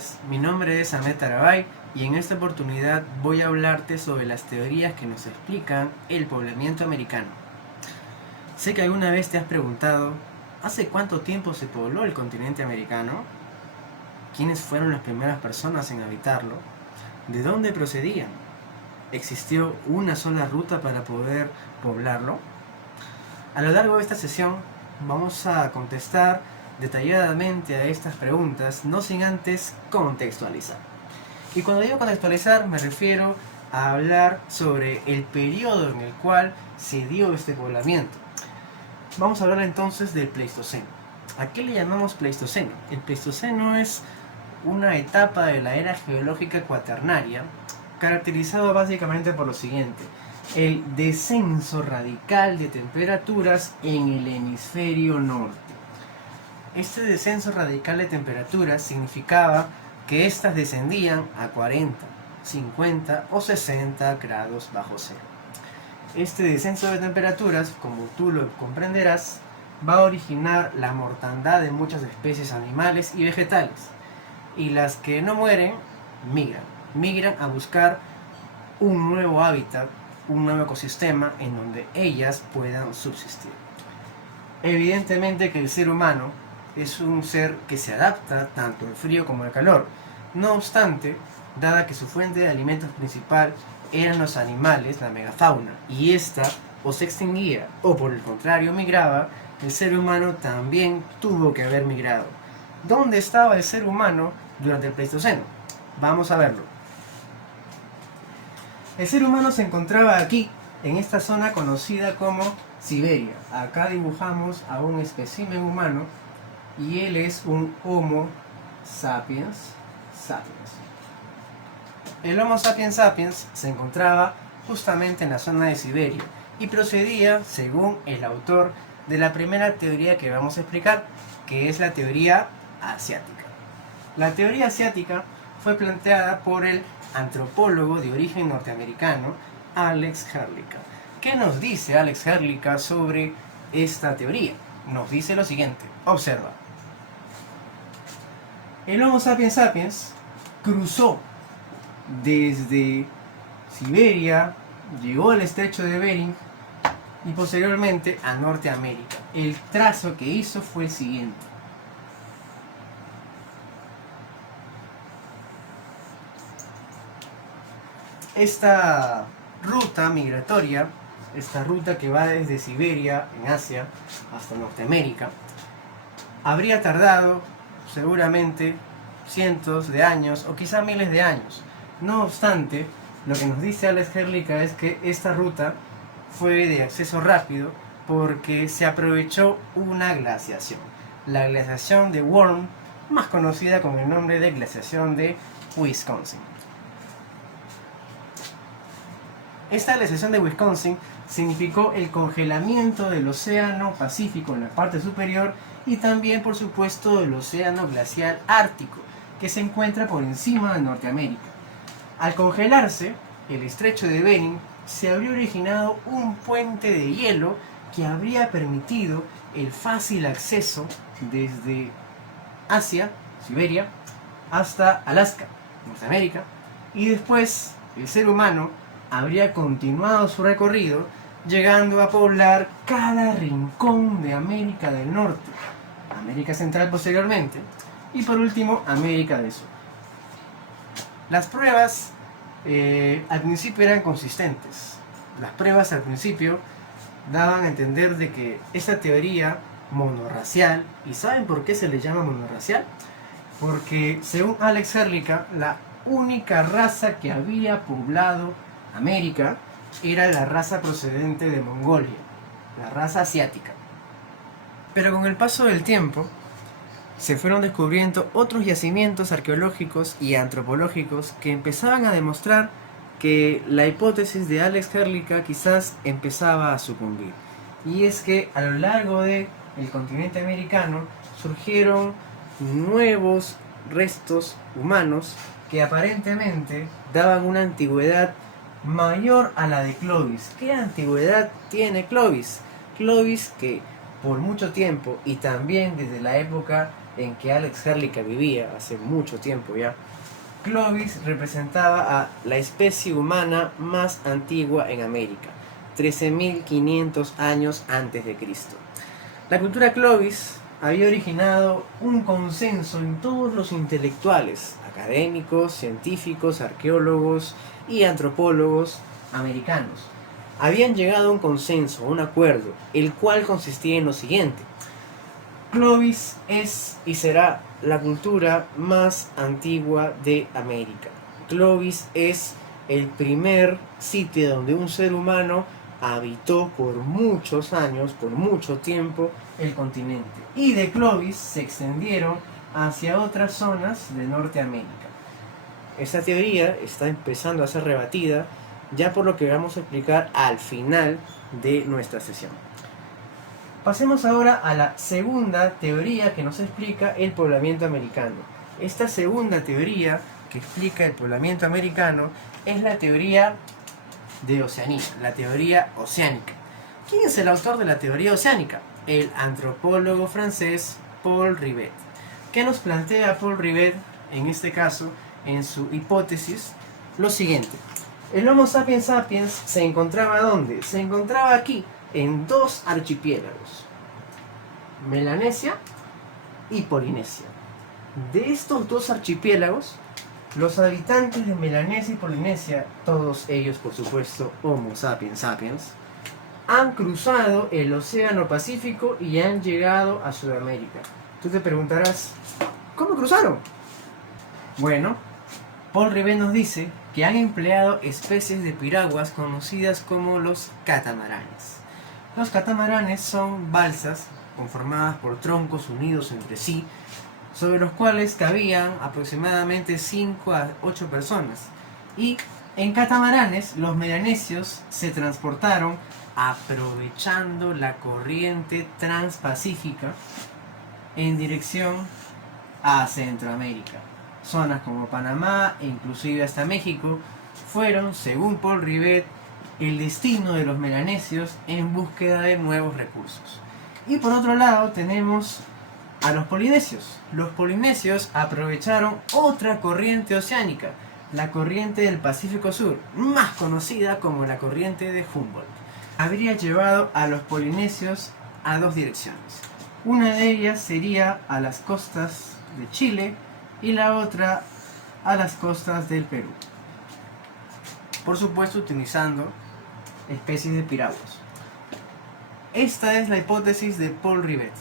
días, mi nombre es Ahmed Tarabay y en esta oportunidad voy a hablarte sobre las teorías que nos explican el poblamiento americano. Sé que alguna vez te has preguntado, ¿hace cuánto tiempo se pobló el continente americano? ¿Quiénes fueron las primeras personas en habitarlo? ¿De dónde procedían? ¿Existió una sola ruta para poder poblarlo? A lo largo de esta sesión vamos a contestar detalladamente a estas preguntas, no sin antes contextualizar. Y cuando digo contextualizar me refiero a hablar sobre el periodo en el cual se dio este poblamiento. Vamos a hablar entonces del Pleistoceno. ¿A qué le llamamos Pleistoceno? El Pleistoceno es una etapa de la era geológica cuaternaria caracterizado básicamente por lo siguiente: el descenso radical de temperaturas en el hemisferio norte. Este descenso radical de temperaturas significaba que éstas descendían a 40, 50 o 60 grados bajo cero. Este descenso de temperaturas, como tú lo comprenderás, va a originar la mortandad de muchas especies animales y vegetales. Y las que no mueren, migran a buscar un nuevo hábitat, un nuevo ecosistema en donde ellas puedan subsistir. Evidentemente que el ser humano es un ser que se adapta tanto al frío como al calor. No obstante, dada que su fuente de alimentos principal eran los animales, la megafauna, y esta o se extinguía o por el contrario migraba, el ser humano también tuvo que haber migrado. ¿Dónde estaba el ser humano durante el Pleistoceno? Vamos a verlo. El ser humano se encontraba aquí, en esta zona conocida como Siberia. Acá dibujamos a un espécimen humano y él es un Homo sapiens sapiens. El Homo sapiens sapiens se encontraba justamente en la zona de Siberia y procedía, según el autor, de la primera teoría que vamos a explicar, que es la teoría asiática. La teoría asiática fue planteada por el antropólogo de origen norteamericano Alex Herlicker. ¿Qué nos dice Alex Herlicker sobre esta teoría? Nos dice lo siguiente, observa. El Homo sapiens sapiens cruzó desde Siberia, llegó al estrecho de Bering y posteriormente a Norteamérica. El trazo que hizo fue el siguiente. Esta ruta migratoria, esta ruta que va desde Siberia, en Asia, hasta Norteamérica, habría tardado seguramente cientos de años o quizá miles de años. No obstante, lo que nos dice Alex Herlicker es que esta ruta fue de acceso rápido porque se aprovechó una glaciación. La glaciación de Worm, más conocida con el nombre de glaciación de Wisconsin. Esta glaciación de Wisconsin significó el congelamiento del océano Pacífico en la parte superior y también, por supuesto, del océano glacial ártico, que se encuentra por encima de Norteamérica. Al congelarse el estrecho de Bering, se habría originado un puente de hielo que habría permitido el fácil acceso desde Asia, Siberia, hasta Alaska, Norteamérica, y después el ser humano habría continuado su recorrido, llegando a poblar cada rincón de América del Norte, América Central posteriormente, y por último América del Sur. Las pruebas al principio eran consistentes. Las pruebas al principio daban a entender de que esta teoría monorracial, ¿y saben por qué se le llama monorracial? Porque según Alex Herlicker, la única raza que había poblado América era la raza procedente de Mongolia, la raza asiática. Pero con el paso del tiempo se fueron descubriendo otros yacimientos arqueológicos y antropológicos que empezaban a demostrar que la hipótesis de Alex Herlicker quizás empezaba a sucumbir. Y es que a lo largo del continente americano surgieron nuevos restos humanos que aparentemente daban una antigüedad mayor a la de Clovis. ¿Qué antigüedad tiene Clovis? Clovis, que por mucho tiempo y también desde la época en que Alex Herlihy vivía hace mucho tiempo ya, Clovis representaba a la especie humana más antigua en América, 13.500 años antes de Cristo. La cultura Clovis había originado un consenso en todos los intelectuales, académicos, científicos, arqueólogos y antropólogos americanos. Habían llegado a un consenso, a un acuerdo, el cual consistía en lo siguiente: Clovis es y será la cultura más antigua de América. Clovis es el primer sitio donde un ser humano habitó por muchos años, por mucho tiempo, el continente. Y de Clovis se extendieron hacia otras zonas de Norteamérica. Esta teoría está empezando a ser rebatida, ya por lo que vamos a explicar al final de nuestra sesión. Pasemos ahora a la segunda teoría que nos explica el poblamiento americano. Esta segunda teoría que explica el poblamiento americano es la teoría de Oceanía, la teoría oceánica. ¿Quién es el autor de la teoría oceánica? El antropólogo francés Paul Rivet. ¿Qué nos plantea Paul Rivet en este caso en su hipótesis? Lo siguiente: el Homo sapiens sapiens se encontraba ¿dónde? Se encontraba aquí, en dos archipiélagos, Melanesia y Polinesia. De estos dos archipiélagos, los habitantes de Melanesia y Polinesia, todos ellos por supuesto Homo sapiens sapiens, han cruzado el océano Pacífico y han llegado a Sudamérica. Tú te preguntarás, ¿cómo cruzaron? Bueno, Paul Rivet nos dice que han empleado especies de piraguas conocidas como los catamaranes. Los catamaranes son balsas conformadas por troncos unidos entre sí, sobre los cuales cabían aproximadamente 5 a 8 personas. Y en catamaranes los melanesios se transportaron aprovechando la corriente transpacífica en dirección a Centroamérica. Zonas como Panamá e inclusive hasta México fueron, según Paul Rivet, el destino de los melanesios en búsqueda de nuevos recursos. Y por otro lado tenemos a los polinesios. Los polinesios aprovecharon otra corriente oceánica, la corriente del Pacífico Sur, más conocida como la corriente de Humboldt. Habría llevado a los polinesios a dos direcciones. Una de ellas sería a las costas de Chile y la otra a las costas del Perú. Por supuesto utilizando especies de piraguas. Esta es la hipótesis de Paul Rivet.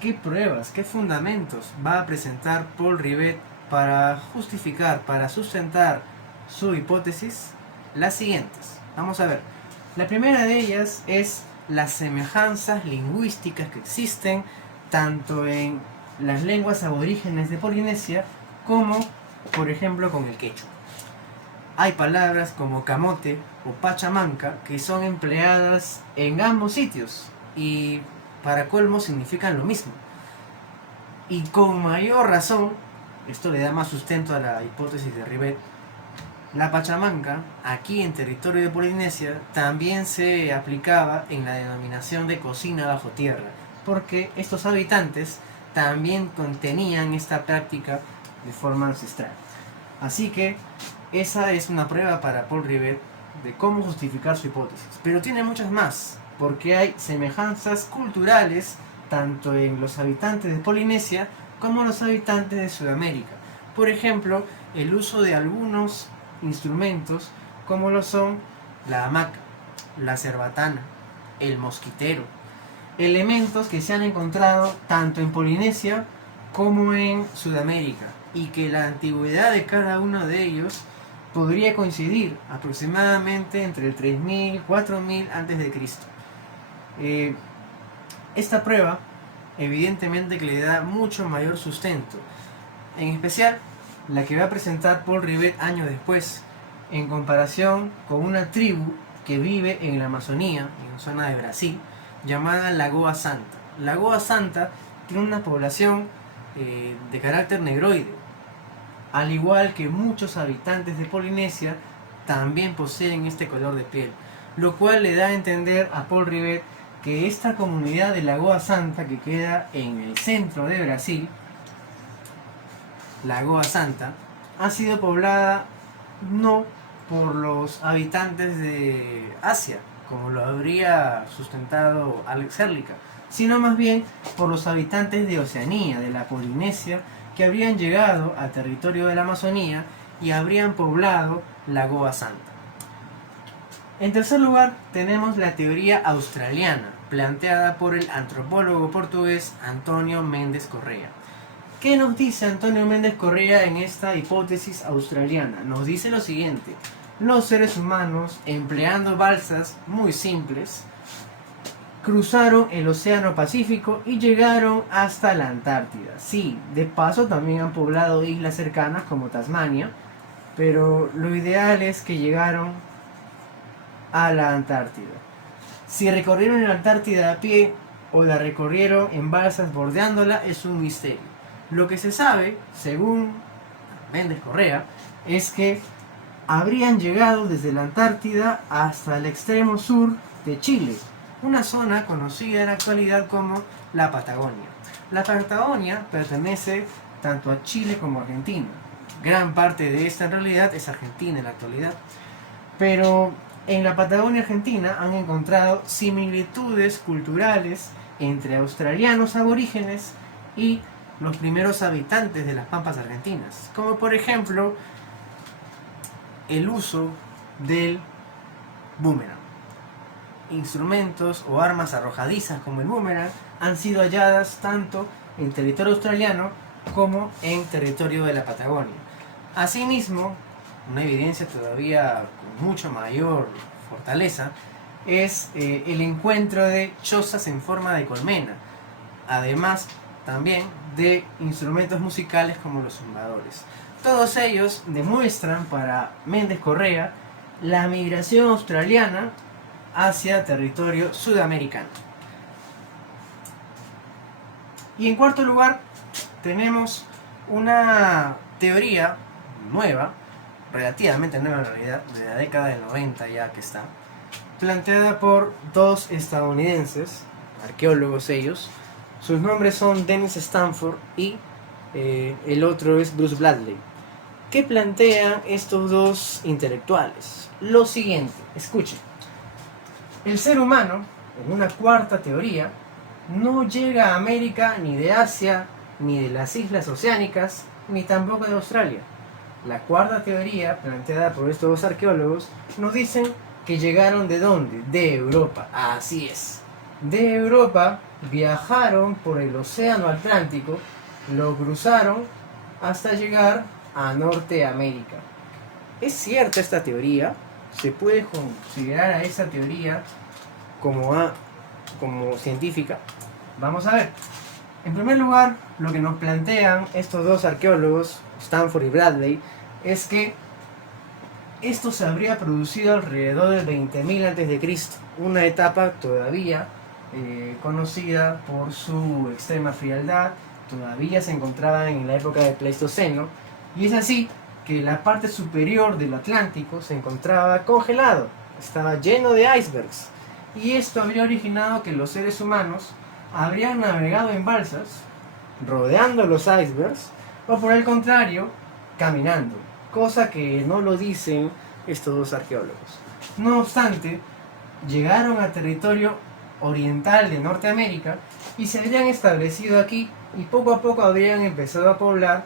¿Qué pruebas, qué fundamentos va a presentar Paul Rivet para justificar, para sustentar su hipótesis? Las siguientes. Vamos a ver. La primera de ellas es las semejanzas lingüísticas que existen tanto en las lenguas aborígenes de Polinesia como, por ejemplo, con el quechua. Hay palabras como camote o pachamanca que son empleadas en ambos sitios y para colmo significan lo mismo. Y con mayor razón, esto le da más sustento a la hipótesis de Rivet, la pachamanca, aquí en territorio de Polinesia, también se aplicaba en la denominación de cocina bajo tierra, porque estos habitantes también contenían esta práctica de forma ancestral. Así que esa es una prueba para Paul Rivet de cómo justificar su hipótesis. Pero tiene muchas más, porque hay semejanzas culturales tanto en los habitantes de Polinesia como los habitantes de Sudamérica. Por ejemplo, el uso de algunos instrumentos como lo son la hamaca, la cerbatana, el mosquitero, elementos que se han encontrado tanto en Polinesia como en Sudamérica y que la antigüedad de cada uno de ellos podría coincidir aproximadamente entre el 3000 y 4000 a.C. Esta prueba evidentemente que le da mucho mayor sustento, en especial la que va a presentar Paul Rivet años después, en comparación con una tribu que vive en la Amazonía, en la zona de Brasil, llamada Lagoa Santa. Lagoa Santa tiene una población de carácter negroide, al igual que muchos habitantes de Polinesia también poseen este color de piel, lo cual le da a entender a Paul Rivet que esta comunidad de Lagoa Santa, que queda en el centro de Brasil, Lagoa Santa, ha sido poblada no por los habitantes de Asia, como lo habría sustentado Alex Herlica, sino más bien por los habitantes de Oceanía, de la Polinesia, que habrían llegado al territorio de la Amazonía y habrían poblado Lagoa Santa. En tercer lugar, tenemos la teoría australiana, planteada por el antropólogo portugués Antonio Méndez Correa. ¿Qué nos dice Antonio Méndez Correa en esta hipótesis australiana? Nos dice lo siguiente: los seres humanos, empleando balsas muy simples, cruzaron el Océano Pacífico y llegaron hasta la Antártida. Sí, de paso también han poblado islas cercanas como Tasmania, pero lo ideal es que llegaron a la Antártida. Si recorrieron la Antártida a pie o la recorrieron en balsas bordeándola es un misterio. Lo que se sabe, según Méndez Correa, es que habrían llegado desde la Antártida hasta el extremo sur de Chile, una zona conocida en la actualidad como la Patagonia. La Patagonia pertenece tanto a Chile como a Argentina. Gran parte de esta en realidad es Argentina en la actualidad. Pero en la Patagonia Argentina han encontrado similitudes culturales entre australianos aborígenes y los primeros habitantes de las pampas argentinas, como por ejemplo el uso del boomerang. Instrumentos o armas arrojadizas como el boomerang han sido halladas tanto en territorio australiano como en territorio de la Patagonia. Asimismo, una evidencia todavía con mucho mayor fortaleza es el encuentro de chozas en forma de colmena, además también de instrumentos musicales como los zumbadores. Todos ellos demuestran para Méndez Correa la migración australiana hacia territorio sudamericano. Y en cuarto lugar tenemos una teoría nueva, relativamente nueva en realidad, de la década del 90 ya que está, planteada por dos estadounidenses, arqueólogos ellos. Sus nombres son Dennis Stanford y el otro es Bruce Bradley. ¿Qué plantean estos dos intelectuales? Lo siguiente, escuchen. El ser humano, en una cuarta teoría, no llega a América ni de Asia, ni de las islas oceánicas, ni tampoco de Australia. La cuarta teoría, planteada por estos dos arqueólogos, nos dicen que llegaron ¿de dónde? De Europa. Así es. De Europa viajaron por el océano Atlántico, lo cruzaron hasta llegar a Norteamérica. ¿Es cierta esta teoría? ¿Se puede considerar a esa teoría como científica? Vamos a ver. En primer lugar, lo que nos plantean estos dos arqueólogos, Stanford y Bradley, es que esto se habría producido alrededor del 20.000 a.C., una etapa todavía conocida por su extrema frialdad, todavía se encontraba en la época del Pleistoceno, y es así que la parte superior del Atlántico se encontraba congelado, estaba lleno de icebergs, y esto habría originado que los seres humanos habrían navegado en balsas, rodeando los icebergs, o por el contrario, caminando, cosa que no lo dicen estos dos arqueólogos. No obstante, llegaron a territorio oriental de Norteamérica y se habrían establecido aquí y poco a poco habrían empezado a poblar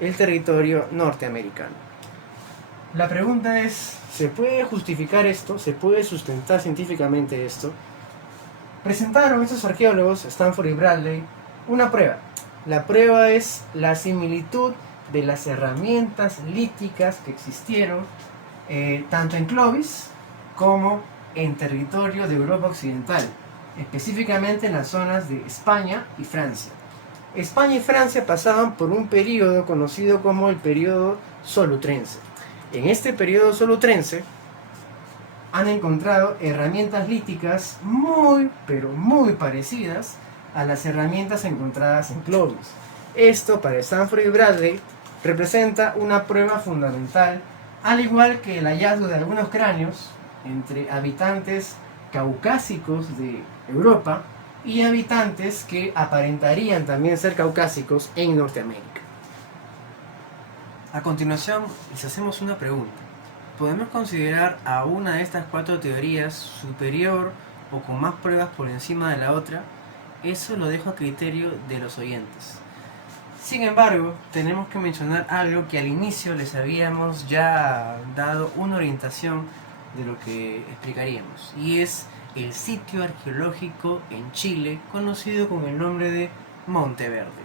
el territorio norteamericano. La pregunta es, ¿se puede justificar esto? ¿Se puede sustentar científicamente esto? Presentaron estos arqueólogos, Stanford y Bradley, una prueba. La prueba es la similitud de las herramientas líticas que existieron tanto en Clovis como en territorio de Europa Occidental, específicamente en las zonas de España y Francia. España y Francia pasaban por un periodo conocido como el periodo solutrense. En este periodo solutrense han encontrado herramientas líticas muy, pero muy parecidas a las herramientas encontradas en Clovis. Esto, para Stanford y Bradley, representa una prueba fundamental, al igual que el hallazgo de algunos cráneos entre habitantes caucásicos de Europa y habitantes que aparentarían también ser caucásicos en Norteamérica. A continuación, les hacemos una pregunta. ¿Podemos considerar a una de estas 4 teorías superior o con más pruebas por encima de la otra? Eso lo dejo a criterio de los oyentes. Sin embargo, tenemos que mencionar algo que al inicio les habíamos ya dado una orientación de lo que explicaríamos, y es el sitio arqueológico en Chile conocido con el nombre de Monteverde.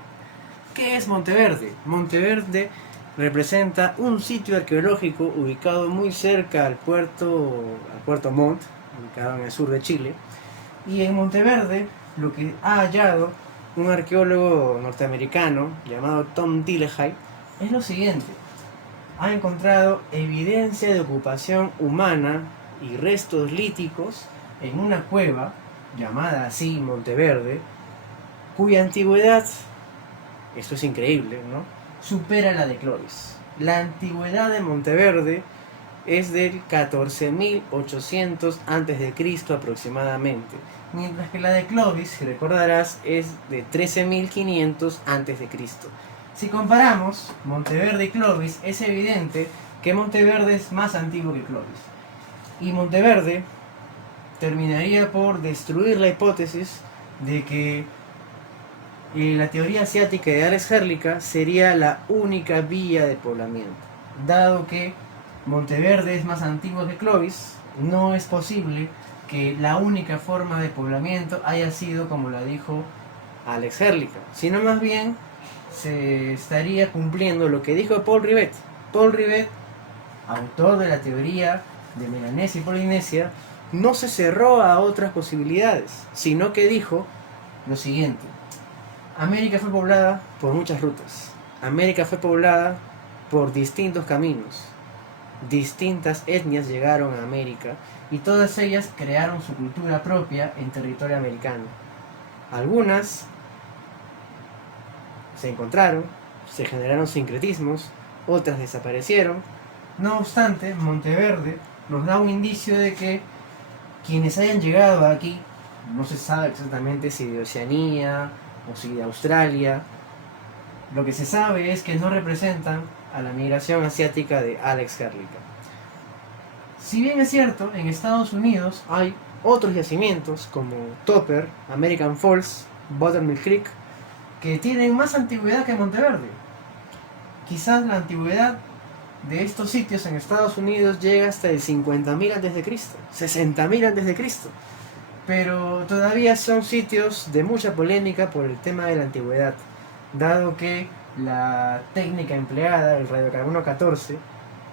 ¿Qué es Monteverde? Monteverde representa un sitio arqueológico ubicado muy cerca al puerto Montt, ubicado en el sur de Chile, y en Monteverde lo que ha hallado un arqueólogo norteamericano llamado Tom Dillehay es lo siguiente: ha encontrado evidencia de ocupación humana y restos líticos en una cueva llamada así Monteverde, cuya antigüedad, esto es increíble, ¿no?, supera la de Clovis. La antigüedad de Monteverde es del 14.800 a.C. aproximadamente, mientras que la de Clovis, si recordarás, es de 13.500 a.C. Si comparamos Monteverde y Clovis, es evidente que Monteverde es más antiguo que Clovis. Y Monteverde terminaría por destruir la hipótesis de que la teoría asiática de Alex Herlika sería la única vía de poblamiento. Dado que Monteverde es más antiguo que Clovis, no es posible que la única forma de poblamiento haya sido como la dijo Alex Herlika, sino más bien se estaría cumpliendo lo que dijo Paul Rivet. Paul Rivet, autor de la teoría de Melanesia y Polinesia, no se cerró a otras posibilidades, sino que dijo lo siguiente: América fue poblada por muchas rutas. América fue poblada por distintos caminos. Distintas etnias llegaron a América y todas ellas crearon su cultura propia en territorio americano. Algunas se encontraron, se generaron sincretismos, otras desaparecieron. No obstante, Monteverde nos da un indicio de que quienes hayan llegado aquí, no se sabe exactamente si de Oceanía o si de Australia, lo que se sabe es que no representan a la migración asiática de Alex Herlika. Si bien es cierto, en Estados Unidos hay otros yacimientos como Topper, American Falls, Buttermilk Creek, que tienen más antigüedad que Monteverde. Quizás la antigüedad de estos sitios en Estados Unidos llega hasta el 50.000 a.C., 60.000 a.C., pero todavía son sitios de mucha polémica por el tema de la antigüedad, dado que la técnica empleada, el radiocarbono 14,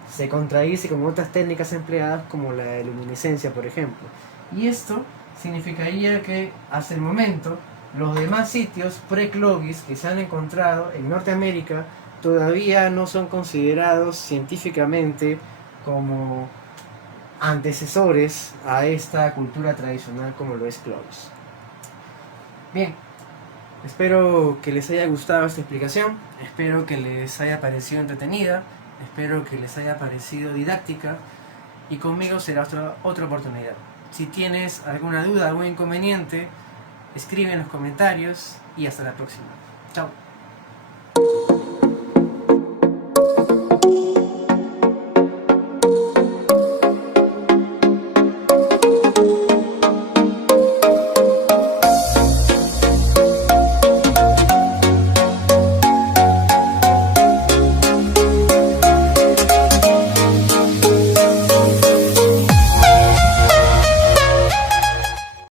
se contradice con otras técnicas empleadas como la de luminiscencia, por ejemplo. Y esto significaría que hasta el momento los demás sitios pre-Clovis que se han encontrado en Norteamérica todavía no son considerados científicamente como antecesores a esta cultura tradicional como lo es Clovis. Bien, espero que les haya gustado esta explicación, espero que les haya parecido entretenida, espero que les haya parecido didáctica, y conmigo será otra oportunidad. Si tienes alguna duda, algún inconveniente, escribe en los comentarios y hasta la próxima. Chao.